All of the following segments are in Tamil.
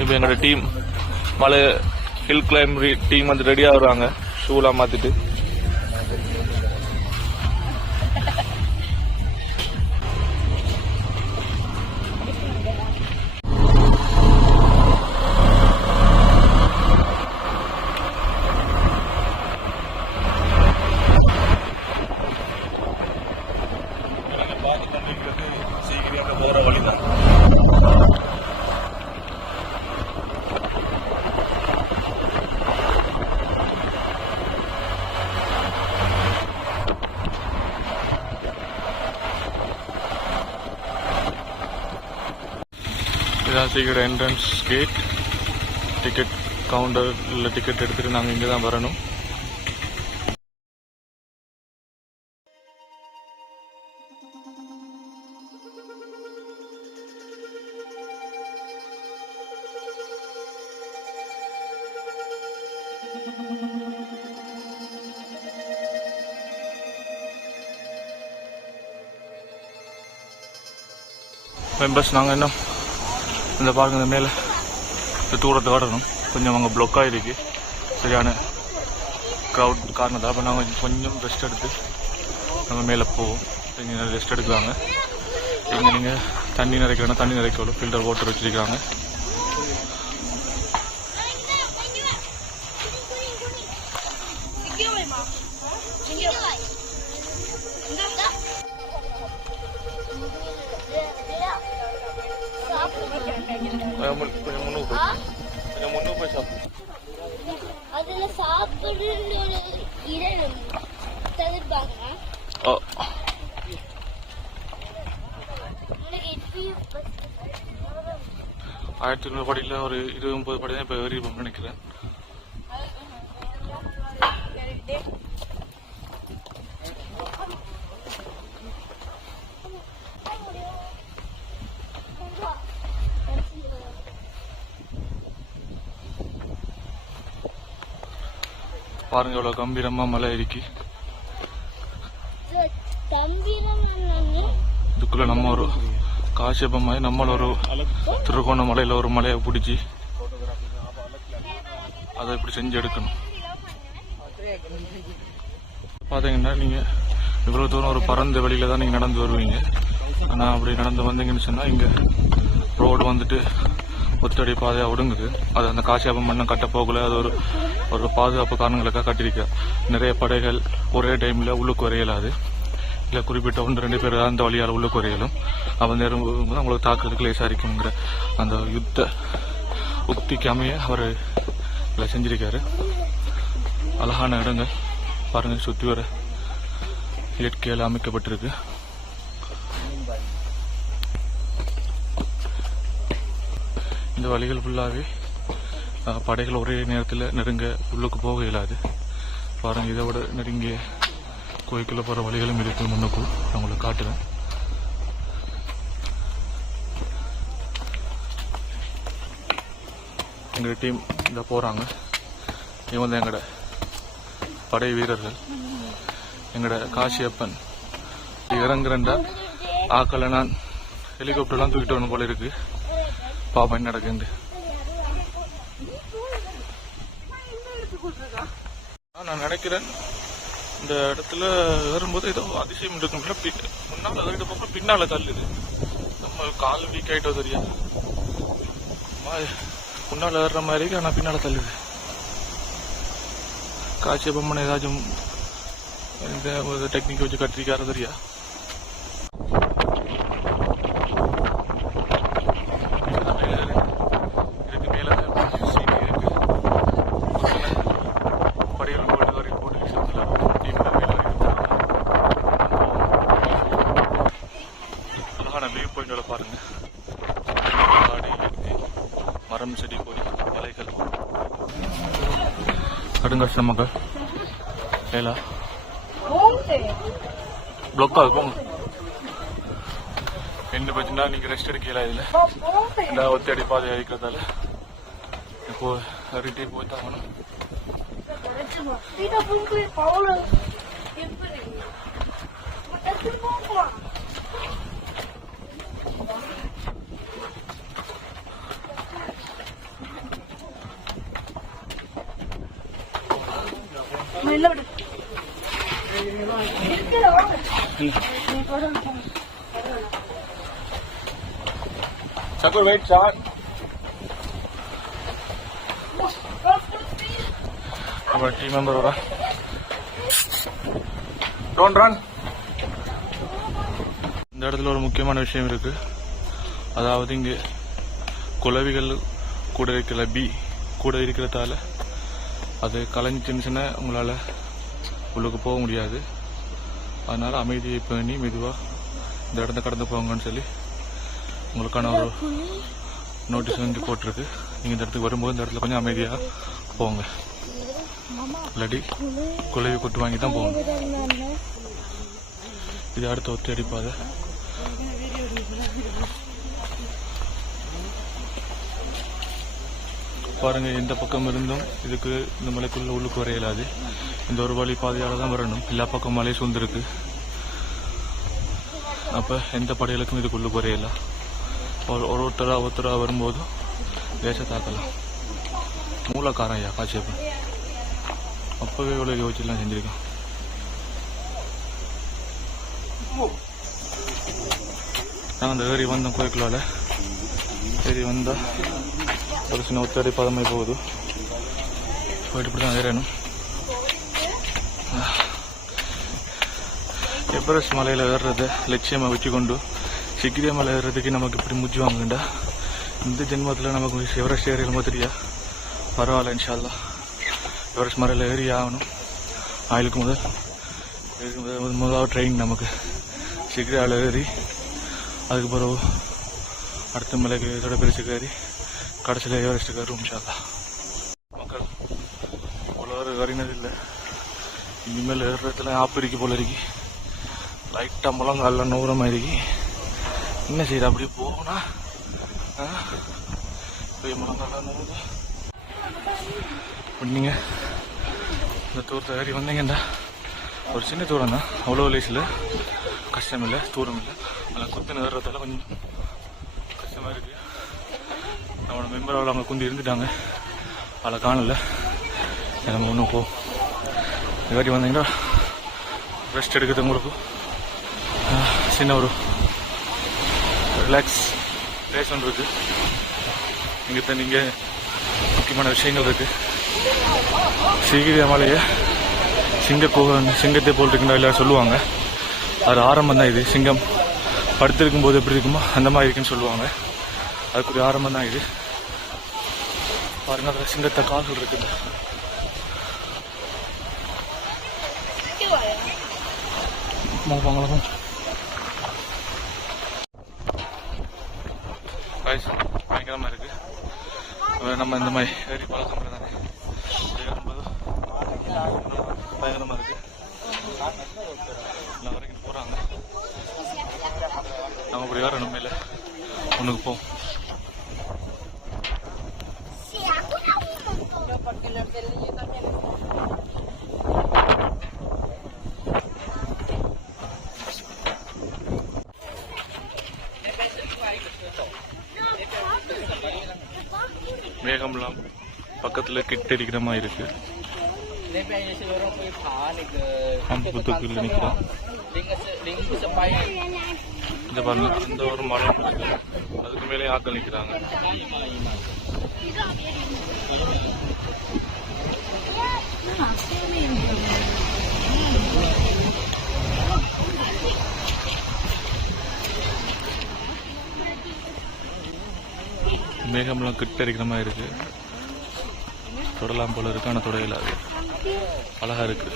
இப்போ எங்களோட டீம் மலை ஹில் கிளைம் டீம் வந்து ரெடியாக வருவாங்க ஷூலாம் மாற்றிட்டு. சீக்கிரம் போகிற வழிதான். இதான் சீக்கிரம் என்ட்ரன்ஸ் கேட். டிக்கெட் கவுண்டரில் டிக்கெட் எடுத்துகிட்டு நாங்கள் இங்கே தான் வரணும். மெம்பர்ஸ் நாங்கள் என்ன இந்த பாருங்க, இந்த மேலே இந்த தூரத்தை காட்டணும். கொஞ்சம் அங்கே ப்ளாக் ஆகிருக்கு, சரியான க்ரௌட் காரணத்தை. அப்போ நாங்கள் கொஞ்சம் ரெஸ்ட் எடுத்து நாங்கள் மேலே போவோம். இங்கே ரெஸ்ட் எடுக்கிறாங்க. இங்கே நீங்கள் தண்ணி நிறைக்கணும், தண்ணி நிறைக்கணும். ஃபில்டர் வாட்டர் வச்சுருக்காங்க. முன்னூறு போய் சாப்பிடும். அதுல சாப்பிடுற 1500 படியில் ஒரு 20-30 படி தான் இப்போ ஏறி நினைக்கிறேன். பாருங்க எவ்வளவு கம்பீரமா மலை இருக்கு. இதுக்குள்ள நம்ம ஒரு காசியப்பமாய் நம்மள ஒரு திருகோணமலையில ஒரு மலையை பிடிச்சி அதை இப்படி செஞ்சு எடுக்கணும். பாத்தீங்கன்னா நீங்க இவ்வளவு தூரம் ஒரு பரந்த வெளியில தான் நீங்க நடந்து வருவீங்க. ஆனா அப்படி நடந்து வந்தீங்கன்னு சொன்னா இங்க ரோடு வந்துட்டு ஒத்தடி பாதையா ஒடுங்குது. அது அந்த காசியாபம் மண்ணம் கட்ட போகல. அது ஒரு பாதுகாப்பு காரணங்களுக்காக கட்டிருக்க. நிறைய படைகள் ஒரே டைம்ல உள்ளுக்கு வரையலாது. இல்லை குறிப்பிட்ட 1-2 பேர் அந்த வழியால் உள்ளுக்கு வரையலும். அவன் நேரம் அவங்களுக்கு தாக்குறதுக்கு லேசா இருக்குங்கிற அந்த யுத்த உக்திக்கு அமைய அவர் இதில் செஞ்சிருக்காரு. அழகான இடங்கள் பாருங்க, சுற்றி வர இயற்கையால் அமைக்கப்பட்டிருக்கு. இந்த வழிகள் ஃபுல்லாகவே படைகள் ஒரே நேரத்தில் நெருங்க உள்ளுக்கு போக இயலாது. பாருங்க, இதை விட நெருங்கிய கோயிலுக்குள்ள போகிற வழிகளும் இருக்கு. முன்னுக்கும் நான் உங்களுக்கு காட்டுவேன். எங்கள் டீம் இந்த போகிறாங்க. இவங்க தான் எங்களோட படை வீரர்கள். எங்களோட காசியப்பன் இறங்குறண்டா ஆக்களை நான் ஹெலிகாப்டர்லாம் தூக்கிட்டு வரணும் போல இருக்கு. பாப்பா என்ன நடக்குது. நான் நினைக்கிறேன் இந்த இடத்துல ஏறும்போது ஏதோ அதிசயம் இருக்கும். முன்னால ஏறிட்டு போக பின்னால தள்ளுது. நம்ம கால் வீக் ஆயிட்டோ தெரியாது. முன்னால ஏறுற மாதிரி இருக்கு, ஆனா பின்னால தள்ளுது. காசியப்பம்மன் ஏதாச்சும் இந்த டெக்னிக் வச்சு கட்டிருக்காரு தெரியா. பாருங்க, மரம் செடி கொடி மலைகள் கடுங்கஷ்ட மக்கள் ஏலா பிளாக் போங்க. என்ன பிரச்சனை, நீங்க ரெஸ்ட் எடுக்கல. இதுல இந்த ஒத்தடி பாதை இருக்கிறதால இப்போ ரிட்டே போய் தாங்கணும். Chakur, wait, start. Our team member, don't run. இந்த இடத்துல ஒரு முக்கியமான விஷயம் இருக்கு. அதாவது இங்கே குளவிகள் கூட இருக்கிற கூட இருக்கிறதால அது கலைஞ்சிருந்துச்சுன்னா உங்களால் உள்ளுக்கு போக முடியாது. அதனால அமைதியை பேணி மெதுவாக இந்த இடத்த கடந்து போங்கன்னு சொல்லி உங்களுக்கான ஒரு நோட்டீஸ் இங்கே போட்டிருக்கு. நீங்கள் இந்த இடத்துக்கு வரும்போது இந்த இடத்துல கொஞ்சம் அமைதியாக போங்க, இல்லாட்டி குளவி கொட்டு வாங்கி தான் போகணும். இது அடுத்த ஒத்தடி பாதை. பாருங்க, எந்த பக்கம் இருந்தும் இதுக்கு இந்த மலைக்குள்ள உள்ளுக்கு வர இயலாது. இந்த ஒரு வழி பாதையால தான் வரணும். எல்லா பக்கம் மலை சூழ்ந்திருக்கு. அப்ப எந்த படைகளுக்கும் இதுக்குள்ளுக்கு வரையலாம். ஒருத்தரா வரும்போது லேச தாக்கலாம். மூலக்காரன் ஐயா காட்சியப்பன் அப்பவே இவ்வளவு யோசிச்சுலாம் செஞ்சிருக்கான். நாங்கள் அந்த ஏறி வந்தோம் கோயிலுக்குள்ளால. ஏறி வந்தா ஒரு சின்ன ஒத்தடி பதமே போகுது. போயிட்டு இப்படி தான் ஏறணும். எவரெஸ்ட் மலையில் ஏறுறத லட்சியமாக வச்சுக்கொண்டு சிக்கிரிய மலை ஏறுறதுக்கு நமக்கு இப்படி மூச்சு வாங்குண்டா. இந்த ஜென்மத்தில் நமக்கு எவரெஸ்ட் ஏறியல் மாதிரியா பரவாயில்ல. இன்ஷா அல்லாஹ் எவரெஸ்ட் மலையில் ஏறி ஆகணும். ஆயிலுக்கு முதலாவது ட்ரெயின் நமக்கு சிக்கிரியாவில் ஏறி அதுக்கு பிறகு அடுத்த மலைக்கு இதோட பெருசு ஏறி கடைசியில் எவரெஸ்ட் ஏறும் இன்ஷா அல்லாஹ். மக்கள் இவ்வளோ ஏறினது இல்லை. இனிமேல் ஏறுறதுல ஆப்பிரிக்கி போல இருக்கி லைட்டாக முழங்கால நூற மாதிரி இருக்கி. என்ன செய்யுது அப்படியே போகணா போய் முழங்கால நூறு. நீங்கள் இந்த தூரத்தை ஏறி வந்தீங்கண்டா ஒரு சின்ன தூரம் தான். அவ்வளோ லேஸில் கஷ்டம் இல்லை, தூரம் இல்லை. அதில் குத்து ஏறுறதால கொஞ்சம் கஷ்டமாக இருக்குது. நம்மளோட மெம்பர் அவ்வளோ அங்கே குந்தி இருந்துட்டாங்க, அவளை காணலை. நம்ம ஒன்றும் ஏறி வந்தீங்கன்னா ரெஸ்ட் எடுக்கிறது உங்களுக்கு சின்ன ஒரு ரிலாக்ஸ் பிளேஸ் ஒன்று இருக்குது. இங்கே நீங்கள் முக்கியமான விஷயங்கள் இருக்குது. சீக்கிரிய மலையை சிங்கத்தை போல் இருக்குன்னு எல்லாரும் சொல்லுவாங்க. அது ஆரம்பம் தான் இது. சிங்கம் படுத்திருக்கும் போது எப்படி இருக்குமோ அந்த மாதிரி இருக்குன்னு சொல்லுவாங்க. அதுக்குரிய ஆரம்பம் தான் இது. பாருங்க, அதில் சிங்கத்தை கால்கள் இருக்குது. பயங்கரமா இருக்கு. நம்ம இந்த மாதிரி ஏறி பழக்கம் தானே பயங்கரமா இருக்கு. எல்லா வரைக்கும் போறாங்க. நம்ம இப்படி வேற நம்ம இல்லை ஒண்ணுக்கு போ. மேகம்லாம் பக்கத்துல கிட்ட அடிக்கிற மாதிரி இருக்கு. நிக்கிறோம். இந்த பாருங்க, அந்த ஒரு மலை அதுக்கு மேலே ஆட்கள் நிக்கிறாங்க. மேகம்லாம் கிட்ட அடிக்கிற மாதிரி இருக்கு. தொடலாம் போல இருக்கு, ஆனால் தொடையில அது அழகா இருக்கு.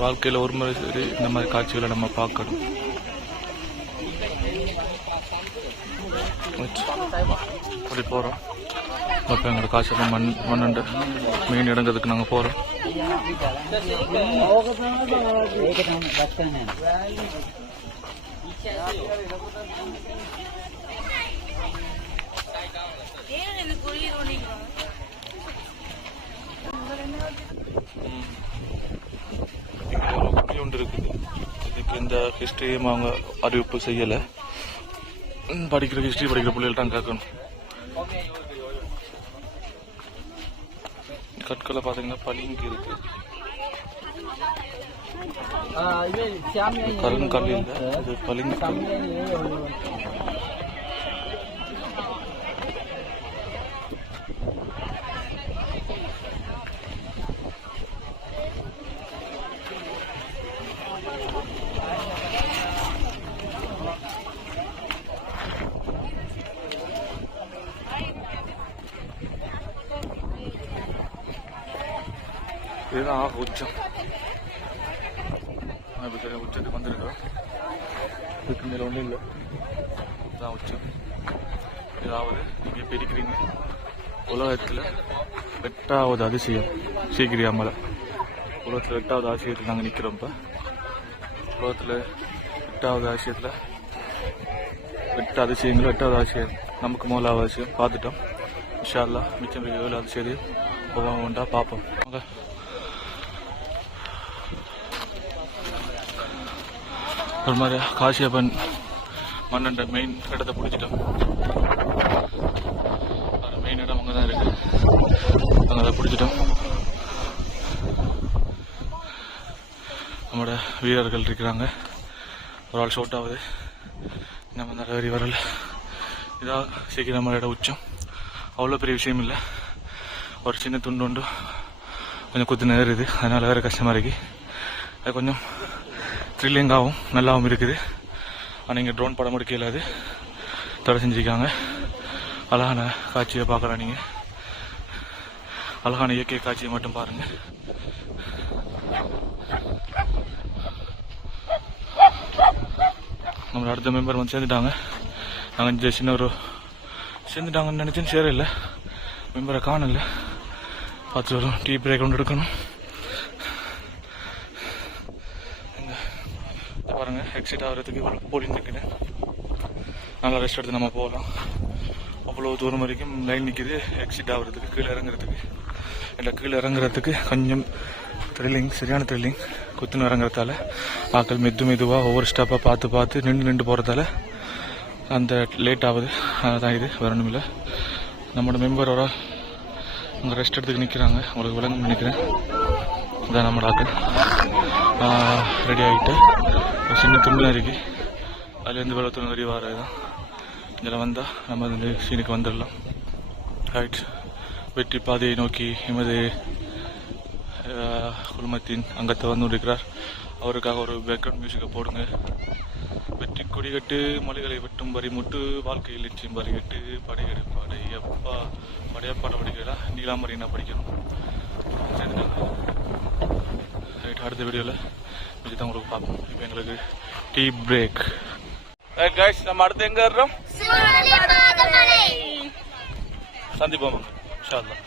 வாழ்க்கையில் ஒரு முறை சரி இந்த மாதிரி காட்சிகளை நம்ம பார்க்கணும். அப்படி போகிறோம். அப்போ எங்களோட காசெல்லாம் மண்ணண்டு மீன் இடங்கிறதுக்கு நாங்கள் போகிறோம். ஒன்று இருக்குது. இதுக்கு இந்த ஹிஸ்டரியும் அவங்க அறிவிப்பு செய்யலை. ஹிஸ்டரி படிக்கிற பிள்ளைகள் தான் கேட்கணும். கற்களை பார்த்தீங்கன்னா பளிங்கு இருக்கு. கருங்கல் இல்லை, இது பளிங்கு கல். இதுதான் உச்சம். உச்சத்துக்கு வந்துருக்கோம். இதுக்கு மேலே ஒன்றும் இல்லை. இதுதான் உச்சம். ஏதாவது நீங்கள் பிடிக்கிறீங்க. உலகத்தில் 8வது அதிசயம் சீக்கிரியா மலை. உலகத்தில் 8வது அதிசயத்தில் நாங்கள் நிற்கிறோம். இப்போ உலகத்தில் 8வது அதிசயத்தில் 8 அதிசயங்களும் 8வது அதிசயம் நமக்கு முதலாவது அதிசயம் பார்த்துட்டோம். இன்ஷா அல்லாஹ் மிச்சம் 7 அதிசயம் போவோம்டா பார்ப்போம். ஒரு மாதிரி காசியப்பன் மன்னண்ட மெயின் இடத்தை பிடிச்சிட்டோம். மெயின் இடம் அங்கே தான் இருக்கு. அங்கே அதை பிடிச்சிட்டோம். நம்மளோட வீரர்கள் இருக்கிறாங்க. ஒரு ஆள் ஷோட் ஆகுது. நம்ம அந்த வேறி வரல. இதான் சீக்கிரம் நம்மளோட உச்சம். அவ்வளோ பெரிய விஷயம் இல்லை. ஒரு சின்ன துண்டு உண்டு கொஞ்சம் குத்து நேருது. அதனால் வேறு கஷ்டமாக இருக்கு. அது கொஞ்சம் த்ரில்லிங்காகவும் நல்லாவும் இருக்குது. ஆனால் இங்கே ட்ரோன் படம் எடுக்க இல்லாது தடை செஞ்சுருக்காங்க. அழகான காட்சியை பார்க்கலாம். நீங்கள் அழகான இயற்கை காட்சியை மட்டும் பாருங்கள். நம்மளோட அடுத்த மெம்பர் வந்து சேர்ந்துட்டாங்க. நாங்கள் சின்ன ஒரு சேர்ந்துட்டாங்கன்னு நினச்சேன்னு சேர இல்லை. மெம்பரை காணல. பார்த்து வரும். டீ பிரேக் ஒன்று எடுக்கணும். பாருங்க, எக்ஸிட் ஆகிறதுக்கு போலிருந்துக்கிட்டேன். நல்லா ரெஸ்ட் எடுத்து நம்ம போகலாம். அவ்வளோ தூரம் வரைக்கும் லைன் நிற்கிது எக்ஸிட் ஆகிறதுக்கு, கீழே இறங்குறதுக்கு. இல்லை கீழே இறங்குறதுக்கு கொஞ்சம் த்ரில்லிங், சரியான த்ரில்லிங். குத்துன்னு இறங்குறதால ஆக்கள் மெதுவாக ஒவ்வொரு ஸ்டாப்பாக பார்த்து நின்று போகிறதால அந்த லேட் ஆகுது. அதுதான் இது, வேற ஒன்றும் இல்லை. நம்மளோட மெம்பரோட அங்கே ரெஸ்ட் எடுத்துக்கு நிற்கிறாங்க. உங்களுக்கு விளங்கும் நினைக்கிறேன். இதான் நம்மளோட ஆக்கள் ரெடி ஆகிட்டு ஒரு சின்ன துண்டுலாம் இருக்கு. அதுலேருந்து வெள்ளத்துணை வரி வாரது தான். இதில் வந்தால் நம்ம அந்த சீனுக்கு வந்துடலாம். ரைட், வெற்றி பாதையை நோக்கி எமது குடும்பத்தின் அங்கத்தை வந்து இருக்கிறார். அவருக்காக ஒரு பேக்ரவுண்ட் மியூசிக்கை போடுங்க. வெற்றி கொடிகட்டு மலைகளை வெட்டும் வரி முட்டு வாழ்க்கையில் லட்சியம் பறிகட்டு படையெடு படை அப்பா படையப்பாட படிக்கிறா நீலாமரி என்ன படிக்கணும். ரைட், அடுத்த வீடியோவில் தான் உங்களுக்கு பார்ப்போம். இப்போ எங்களுக்கு டீ பிரேக். கைஸ், நம்ம அடுத்து எங்க வர்றோம்? சந்திப்போம் இன்ஷா அல்லாஹ்.